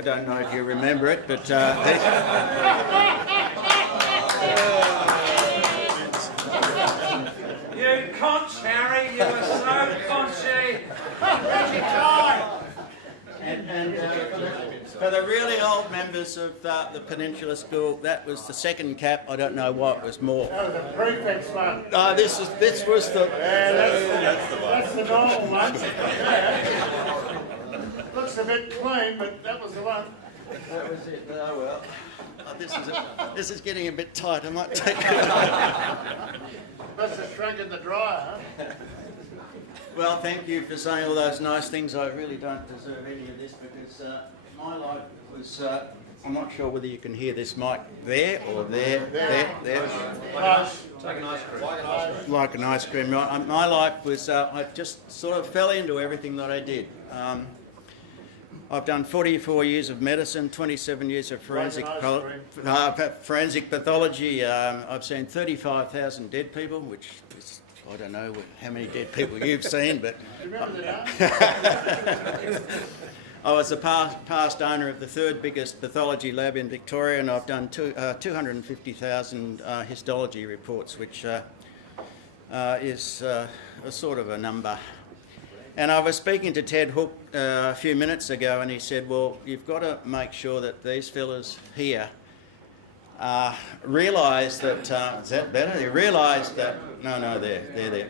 I don't know if you remember it, but You conch, Harry, you were so conchy. and for the really old members of the Peninsula School, that was the second cap. I don't know what was more. That was the prefect's one. This was the. Yeah, that's the normal one. Yeah. Looks a bit clean, but that was the one. That was it. Oh well. This is getting a bit tight. I might take it. Must have shrunk in the dryer, huh? Well, thank you for saying all those nice things. I really don't deserve any of this because my life was. I'm not sure whether you can hear this mic there or there. Close. Take an ice cream. Like an ice cream. Right? My life was. I just sort of fell into everything that I did. I've done 44 years of medicine, 27 years of forensic pathology. I've seen 35,000 dead people, which is, I don't know how many dead people you've seen, but Remember that? I was the past owner of the third biggest pathology lab in Victoria, and I've done 250,000 histology reports, which is a sort of a number. And I was speaking to Ted Hook a few minutes ago, and he said, well, you've got to make sure that these fellas here realise that... is that better? They realise that... No, they're there.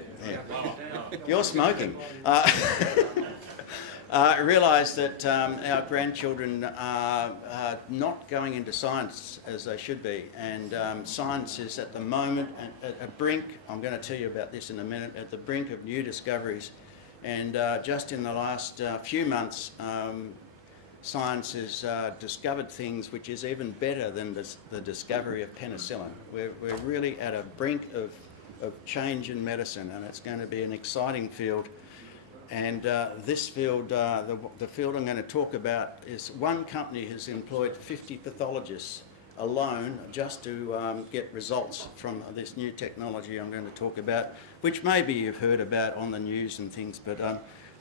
You're smoking. Realise that our grandchildren are not going into science as they should be, and science is at the moment at a brink, I'm going to tell you about this in a minute, at the brink of new discoveries. And just in the last few months, science has discovered things which is even better than the discovery of penicillin. We're really at a brink of change in medicine, and it's going to be an exciting field. And this field, the field I'm going to talk about, is one company has employed 50 pathologists alone just to get results from this new technology I'm going to talk about, which maybe you've heard about on the news and things, but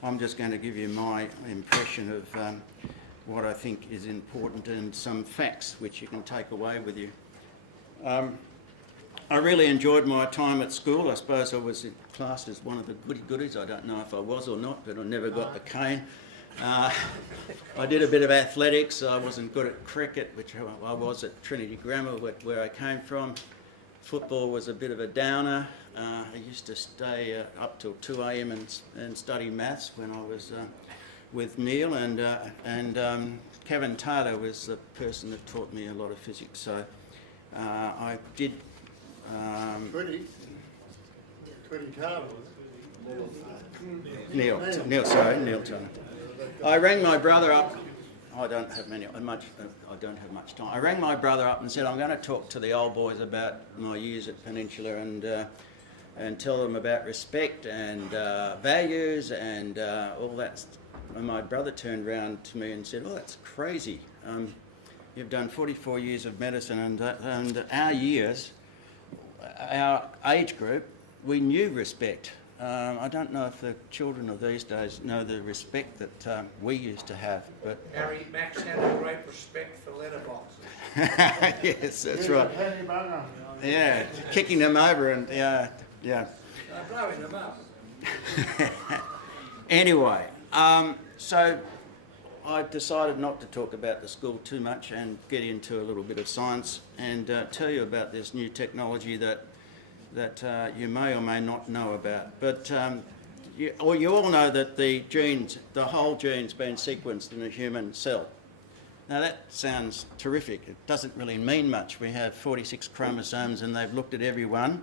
I'm just going to give you my impression of what I think is important and some facts which you can take away with you. I really enjoyed my time at school. I suppose I was classed as one of the goody-goodies. I don't know if I was or not, but I never got the cane. I did a bit of athletics. I wasn't good at cricket, which I was at Trinity Grammar, where I came from. Football was a bit of a downer. I used to stay up till 2 a.m. and study maths when I was with Neil, and Kevin Taylor was the person that taught me a lot of physics. So I did... 20 Taylor. Neil Turner. I rang my brother up. I don't have much time. I rang my brother up and said, I'm going to talk to the old boys about my years at Peninsula and tell them about respect and values and all that. And my brother turned round to me and said, oh, that's crazy. You've done 44 years of medicine, and our years, our age group, we knew respect. I don't know if the children of these days know the respect that we used to have, but... Harry, Max had a great respect for letterboxes. Yes, that's right. Yeah, kicking them over and, yeah. Blowing them up. Anyway, so I decided not to talk about the school too much and get into a little bit of science and tell you about this new technology that you may or may not know about. But you all know that the whole gene's been sequenced in a human cell. Now that sounds terrific. It doesn't really mean much. We have 46 chromosomes and they've looked at every one.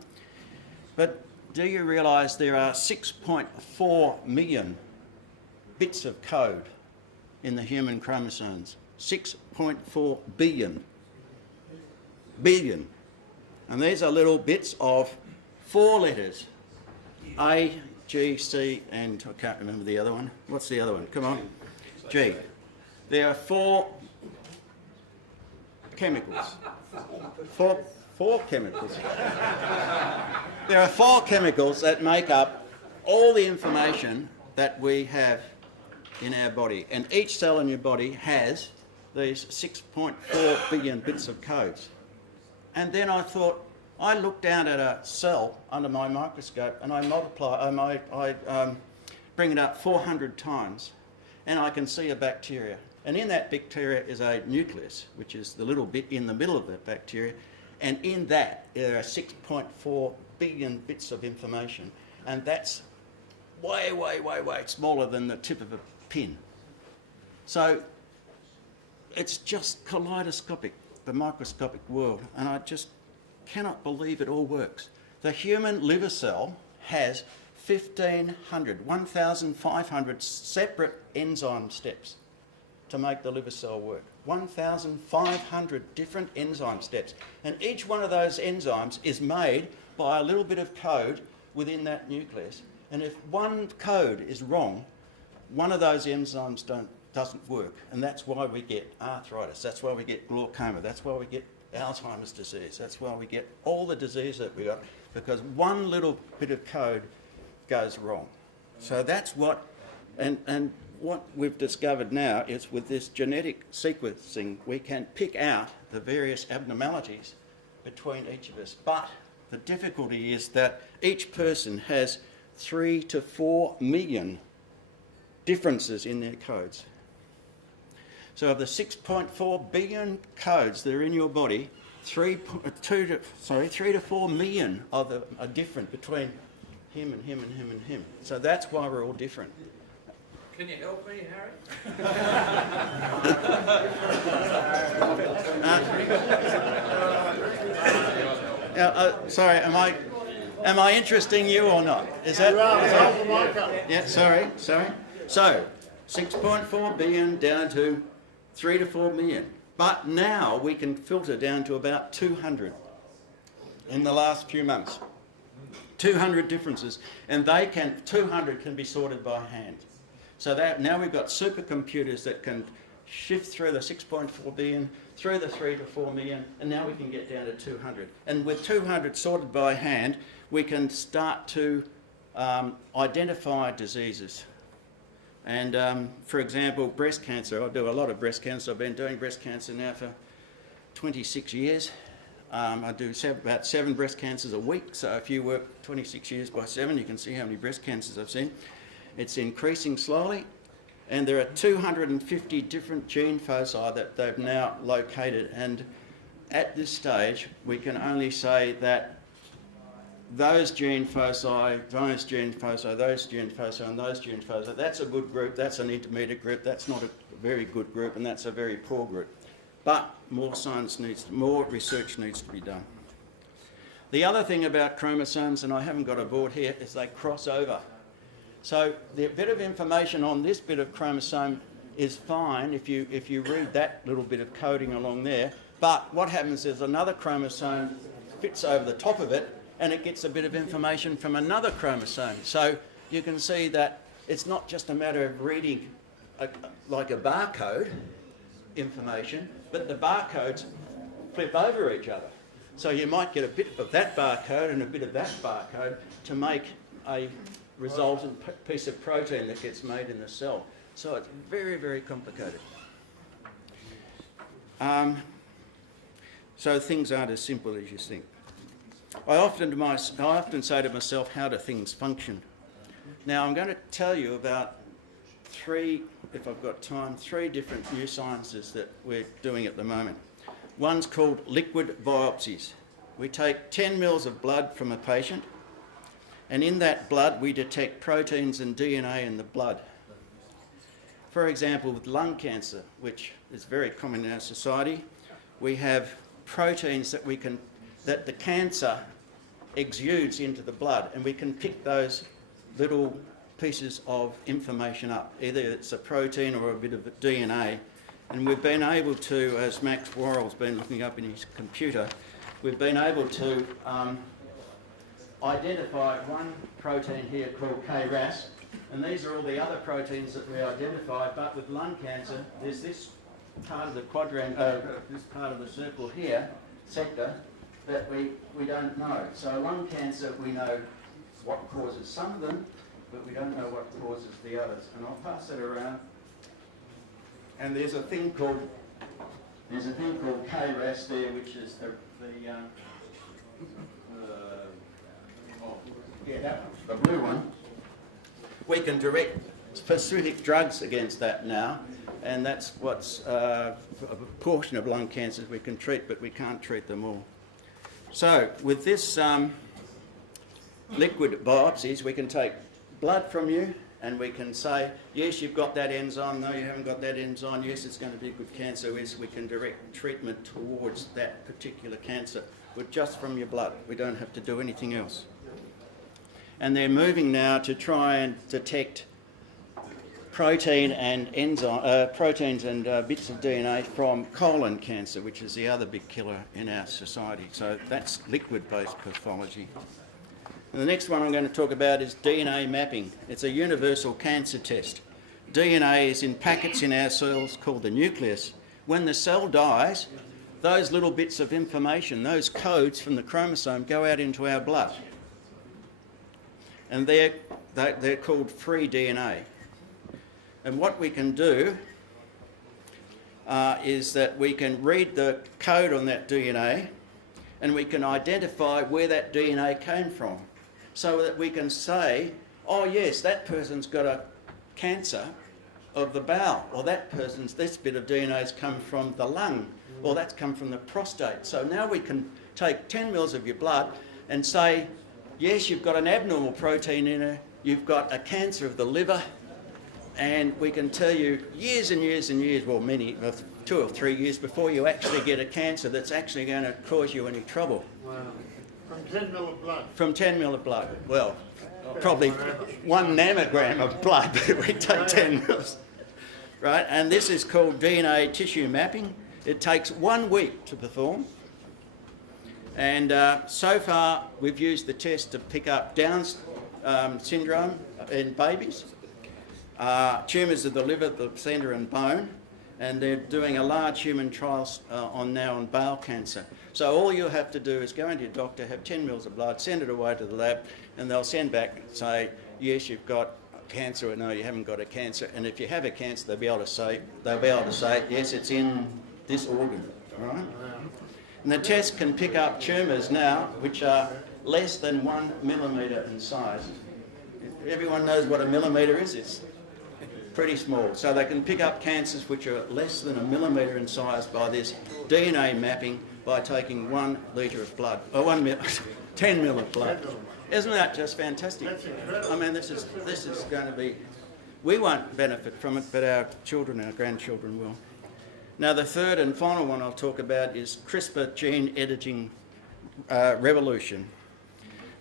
But do you realise there are 6.4 million bits of code in the human chromosomes? 6.4 billion. Billion. And these are little bits of 4 letters. A, G, C, and I can't remember the other one. What's the other one? Come on. G. There are 4 chemicals. Four chemicals. There are 4 chemicals that make up all the information that we have in our body. And each cell in your body has these 6.4 billion bits of codes. And then I thought, I look down at a cell under my microscope and I bring it up 400 times and I can see a bacteria. And in that bacteria is a nucleus, which is the little bit in the middle of that bacteria. And in that, there are 6.4 billion bits of information. And that's way, way, way, way smaller than the tip of a pin. So it's just kaleidoscopic, the microscopic world. And I just cannot believe it all works. The human liver cell has 1,500 separate enzyme steps to make the liver cell work. 1,500 different enzyme steps. And each one of those enzymes is made by a little bit of code within that nucleus. And if one code is wrong, one of those enzymes doesn't work. And that's why we get arthritis. That's why we get glaucoma. That's why we get Alzheimer's disease. That's why we get all the disease that we got, because one little bit of code goes wrong. So that's what, and what we've discovered now is with this genetic sequencing, we can pick out the various abnormalities between each of us. But the difficulty is that each person has 3 to 4 million differences in their codes. So of the 6.4 billion codes that are in your body, 3 to 4 million of them are different between him and him and him and him. So that's why we're all different. Can you help me, Harry? Sorry, am I interesting you or not? Is that? Yeah, sorry. So, 6.4 billion down to 3 to 4 million. But now we can filter down to about 200 in the last few months. 200 differences, and 200 can be sorted by hand. So that now we've got supercomputers that can shift through the 6.4 billion, through the 3 to 4 million, and now we can get down to 200. And with 200 sorted by hand, we can start to identify diseases. And for example, breast cancer. I do a lot of breast cancer. I've been doing breast cancer now for 26 years. I do about 7 breast cancers a week. So if you work 26 years by 7, you can see how many breast cancers I've seen. It's increasing slowly. And there are 250 different gene foci that they've now located. And at this stage, we can only say that those gene foci, those gene foci, those gene foci, and those gene foci, that's a good group, that's an intermediate group, that's not a very good group, and that's a very poor group. But more research needs to be done. The other thing about chromosomes, and I haven't got a board here, is they cross over. So the bit of information on this bit of chromosome is fine if you read that little bit of coding along there, but what happens is another chromosome fits over the top of it, and it gets a bit of information from another chromosome. So you can see that it's not just a matter of reading like a barcode information, but the barcodes flip over each other. So you might get a bit of that barcode and a bit of that barcode to make a resultant piece of protein that gets made in the cell. So it's very, very complicated. So things aren't as simple as you think. I often say to myself, how do things function? Now I'm going to tell you about 3, if I've got time, 3 different new sciences that we're doing at the moment. One's called liquid biopsies. We take 10 mils of blood from a patient, and in that blood we detect proteins and DNA in the blood. For example, with lung cancer, which is very common in our society, we have proteins that the cancer exudes into the blood, and we can pick those little pieces of information up. Either it's a protein or a bit of DNA, and we've been able to, as Max Worrell's been looking up in his computer, we've been able to identify one protein here called KRAS, and these are all the other proteins that we identified. But with lung cancer, there's this part of the this part of the circle here, sector, that we don't know. So lung cancer, we know what causes some of them, but we don't know what causes the others. And I'll pass that around. And there's a thing called There's a thing called KRAS there, which is that one, the blue one. We can direct specific drugs against that now, and that's what's a portion of lung cancers we can treat, but we can't treat them all. So with this liquid biopsies, we can take blood from you and we can say, yes, you've got that enzyme, no, you haven't got that enzyme, yes, it's going to be a good cancer. Yes, we can direct treatment towards that particular cancer with just from your blood. We don't have to do anything else. And they're moving now to try and detect protein and proteins and bits of DNA from colon cancer, which is the other big killer in our society. So that's liquid-based pathology. And the next one I'm going to talk about is DNA mapping. It's a universal cancer test. DNA is in packets in our cells called the nucleus. When the cell dies, those little bits of information, those codes from the chromosome go out into our blood. And they're called free DNA. And what we can do is that we can read the code on that DNA and we can identify where that DNA came from, so that we can say, oh yes, that person's got a cancer of the bowel, or that person's, this bit of DNA has come from the lung, or that's come from the prostate. So now we can take 10 mils of your blood and say, yes, you've got an abnormal protein in it, you've got a cancer of the liver, and we can tell you years and years and years, well, 2 or 3 years before you actually get a cancer that's actually going to cause you any trouble. Wow. From 10 mil of blood? From 10 mil of blood. Well, probably 1 nanogram of blood, but we take 10 mils. Right, and this is called DNA tissue mapping. It takes 1 week to perform. And so far, we've used the test to pick up Down's syndrome in babies, tumours of the liver, the placenta and bone, and they're doing a large human trial now on bowel cancer. So all you have to do is go into your doctor, have 10 mils of blood, send it away to the lab, and they'll send back and say, yes, you've got cancer, or no, you haven't got a cancer. And if you have a cancer, they'll be able to say, yes, it's in this organ, right? And the test can pick up tumours now which are less than 1 millimetre in size. Everyone knows what a millimetre is. It's pretty small. So they can pick up cancers which are less than 1 millimetre in size by this DNA mapping by taking 1 litre of blood, or 10 mil of blood. Isn't that just fantastic? That's incredible. I mean, this is going to be, we won't benefit from it, but our children, our grandchildren will. Now, the third and final one I'll talk about is CRISPR gene editing revolution.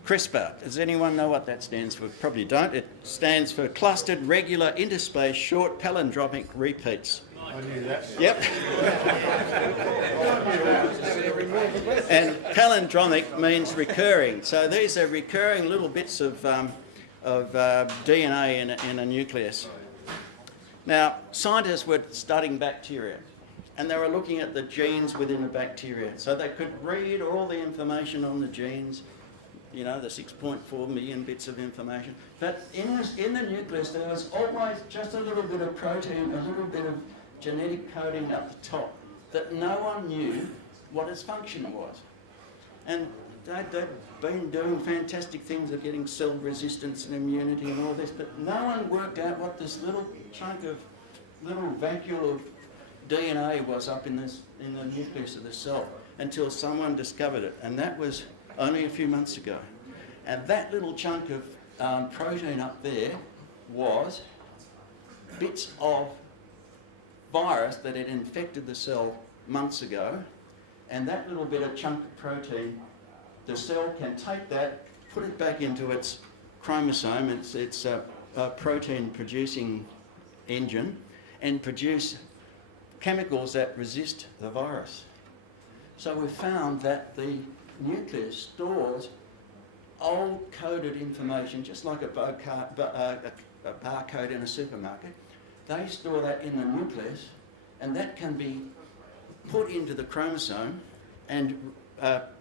CRISPR, does anyone know what that stands for? Probably don't. It stands for Clustered Regular Interspaced Short Palindromic Repeats. I knew that. Yep. And palindromic means recurring. So these are recurring little bits of DNA in a nucleus. Now, scientists were studying bacteria, and they were looking at the genes within the bacteria. So they could read all the information on the genes, you know, the 6.4 million bits of information. But in the nucleus, there was always just a little bit of protein, a little bit of genetic coding at the top that no one knew what its function was. And they've been doing fantastic things of getting cell resistance and immunity and all this, but no one worked out what this little chunk of, little vacuole of DNA was up in the nucleus of the cell until someone discovered it, and that was only a few months ago. And that little chunk of protein up there was bits of virus that had infected the cell months ago, and that little bit of chunk of protein, the cell can take that, put it back into its chromosome, its protein producing engine, and produce chemicals that resist the virus. So we found that the nucleus stores old coded information, just like a barcode in a supermarket. They store that in the nucleus, and that can be put into the chromosome and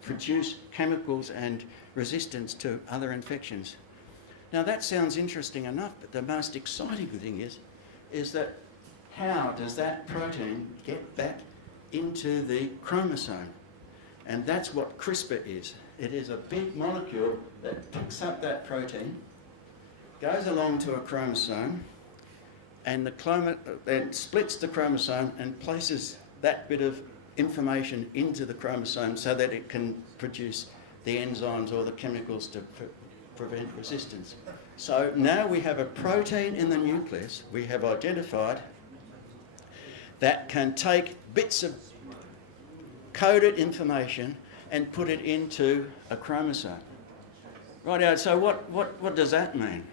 produce chemicals and resistance to other infections. Now that sounds interesting enough, but the most exciting thing is that how does that protein get back into the chromosome. And that's what CRISPR is. It is a big molecule that picks up that protein, goes along to a chromosome, and then splits the chromosome and places that bit of information into the chromosome so that it can produce the enzymes or the chemicals to prevent resistance. So now we have a protein in the nucleus we have identified that can take bits of coded information and put it into a chromosome. Right, so what does that mean?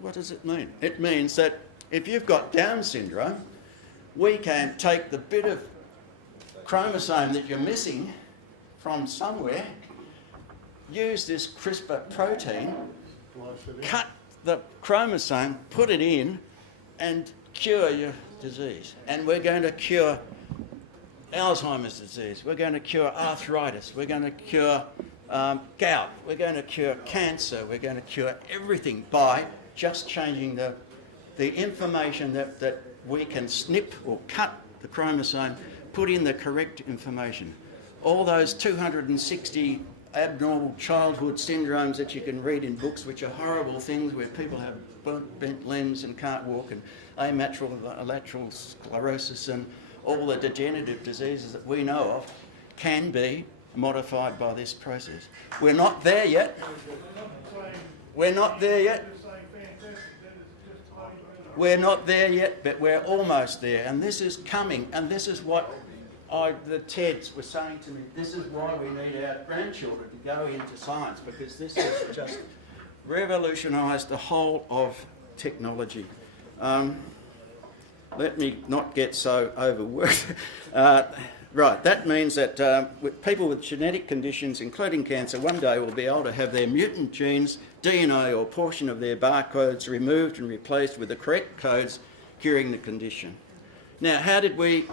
What does it mean? It means that if you've got Down syndrome, we can take the bit of chromosome that you're missing from somewhere, use this CRISPR protein, cut the chromosome, put it in, and cure your disease. And we're going to cure Alzheimer's disease, we're going to cure arthritis, we're going to cure gout, we're going to cure cancer, we're going to cure everything by just changing the information that we can snip or cut the chromosome, put in the correct information. All those 260 abnormal childhood syndromes that you can read in books, which are horrible things where people have bent limbs and can't walk, and lateral sclerosis and all the degenerative diseases that we know of, can be modified by this process. We're not there yet. We're not there yet. We're not there yet, but we're almost there. And this is coming, and this is what the TEDs were saying to me. This is why we need our grandchildren to go into science, because this has just revolutionised the whole of technology. Let me not get so overworked. Right, that means that people with genetic conditions, including cancer, one day will be able to have their mutant genes, DNA or portion of their barcodes removed and replaced with the correct codes, curing the condition. Now, how did we...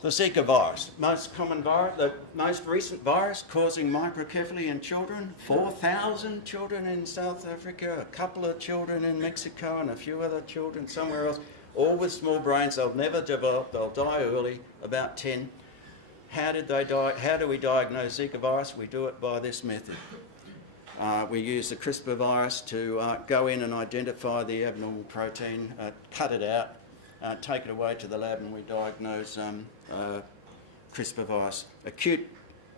The Zika virus, most common virus, the most recent virus causing microcephaly in children, 4,000 children in South Africa, a couple of children in Mexico and a few other children somewhere else, all with small brains. They'll never develop, they'll die early, about 10. How did they die? How do we diagnose Zika virus? We do it by this method. We use the CRISPR virus to go in and identify the abnormal protein, cut it out, take it away to the lab, and we diagnose CRISPR virus. Acute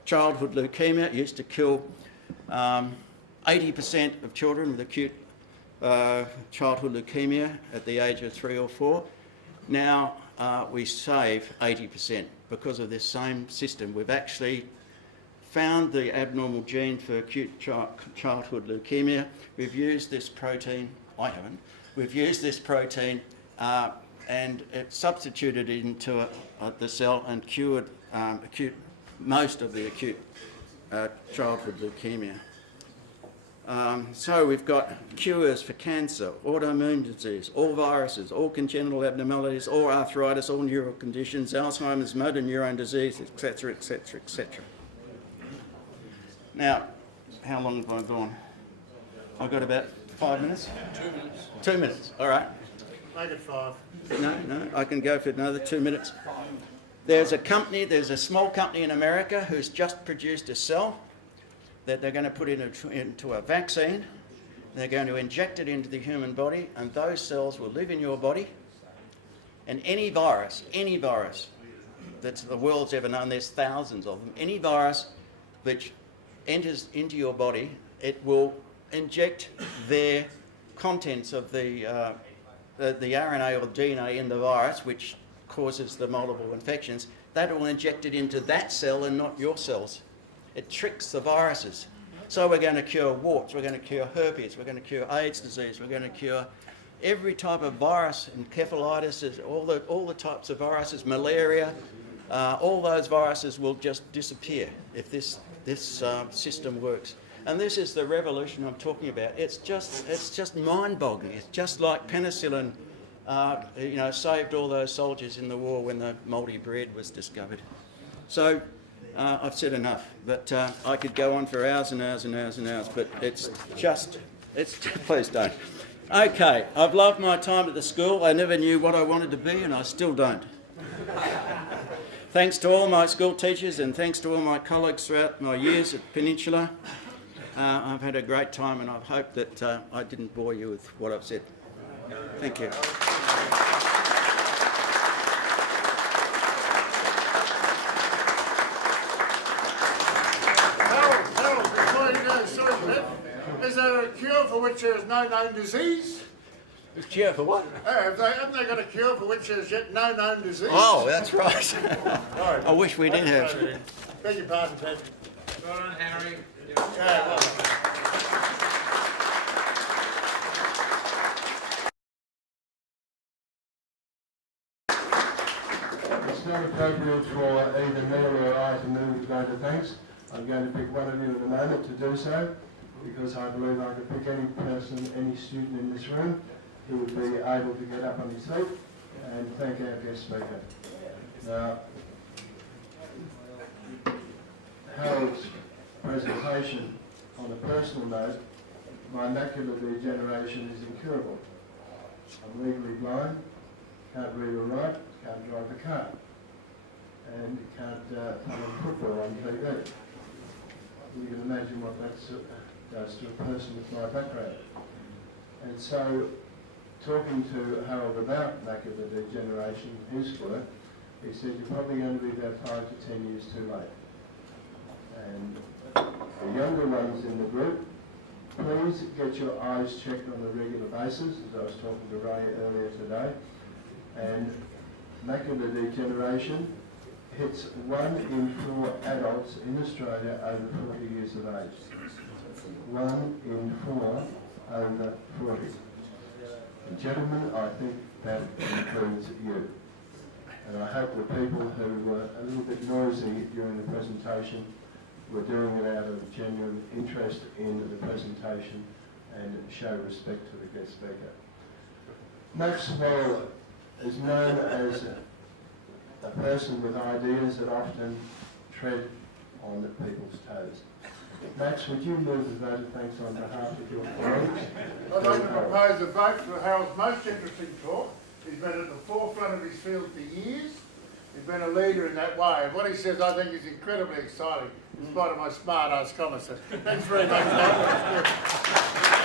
childhood leukemia used to kill 80% of children with acute childhood leukemia at the age of 3 or 4. Now we save 80% because of this same system. We've actually found the abnormal gene for acute childhood leukemia. We've used this protein, I haven't, we've used this protein and it substituted it into the cell and cured most of the acute childhood leukemia. So we've got cures for cancer, autoimmune disease, all viruses, all congenital abnormalities, all arthritis, all neural conditions, Alzheimer's, motor neurone disease, etc., etc., etc. Now, how long have I gone? I've got about 5 minutes? 2 minutes. 2 minutes, all right. Make it 5. No, I can go for another 2 minutes. There's a small company in America who's just produced a cell that they're going to put into a vaccine. They're going to inject it into the human body, and those cells will live in your body. And any virus that the world's ever known, there's thousands of them, any virus which enters into your body, it will inject their contents of the RNA or DNA in the virus, which causes the multiple infections. That will inject it into that cell and not your cells. It tricks the viruses. So we're going to cure warts, we're going to cure herpes, we're going to cure AIDS disease, we're going to cure every type of virus, encephalitis, all the types of viruses, malaria, all those viruses will just disappear if this system works. And this is the revolution I'm talking about. It's just mind-boggling. It's just like penicillin, saved all those soldiers in the war when the mouldy bread was discovered. So I've said enough, but I could go on for hours and hours and hours and hours, but please don't. Okay, I've loved my time at the school. I never knew what I wanted to be, and I still don't. Thanks to all my school teachers and thanks to all my colleagues throughout my years at Peninsula. I've had a great time and I hope that I didn't bore you with what I've said. Thank you. Harold, before you go, sorry, Pip, is there a cure for which there is no known disease? Cheer for what? Haven't they got a cure for which there's yet no known disease? Oh, that's right. I wish we did have. Beg your pardon, Pip. Well done, Harry. Yeah, well. It's not appropriate for either me or I to move vote of thanks. I'm going to pick one of you in a moment to do so, because I believe I could pick any person, any student in this room who would be able to get up on his feet and thank our guest speaker. Now, Harold's presentation, on a personal note, my macular degeneration is incurable. I'm legally blind, can't read or write, can't drive a car, and can't play football on TV. You can imagine what that does to a person with my background. And so, talking to Harold about macular degeneration, his work, he said, you're probably going to be about 5 to 10 years too late. And the younger ones in the group, please get your eyes checked on a regular basis, as I was talking to Ray earlier today. And macular degeneration hits 1 in 4 adults in Australia over 40 years of age. 1 in 4 over 40. And gentlemen, I think that includes you. And I hope the people who were a little bit noisy during the presentation were doing it out of genuine interest in the presentation and show respect to the guest speaker. Maxwell is known as a person with ideas that often tread on people's toes. Max, would you move the vote of thanks on behalf of your colleagues? I'd like to propose a vote for Harold's most interesting talk. He's been at the forefront of his field for years. He's been a leader in that way. And what he says, I think, is incredibly exciting, in spite of my smart-ass comments. Thanks very much, Matt.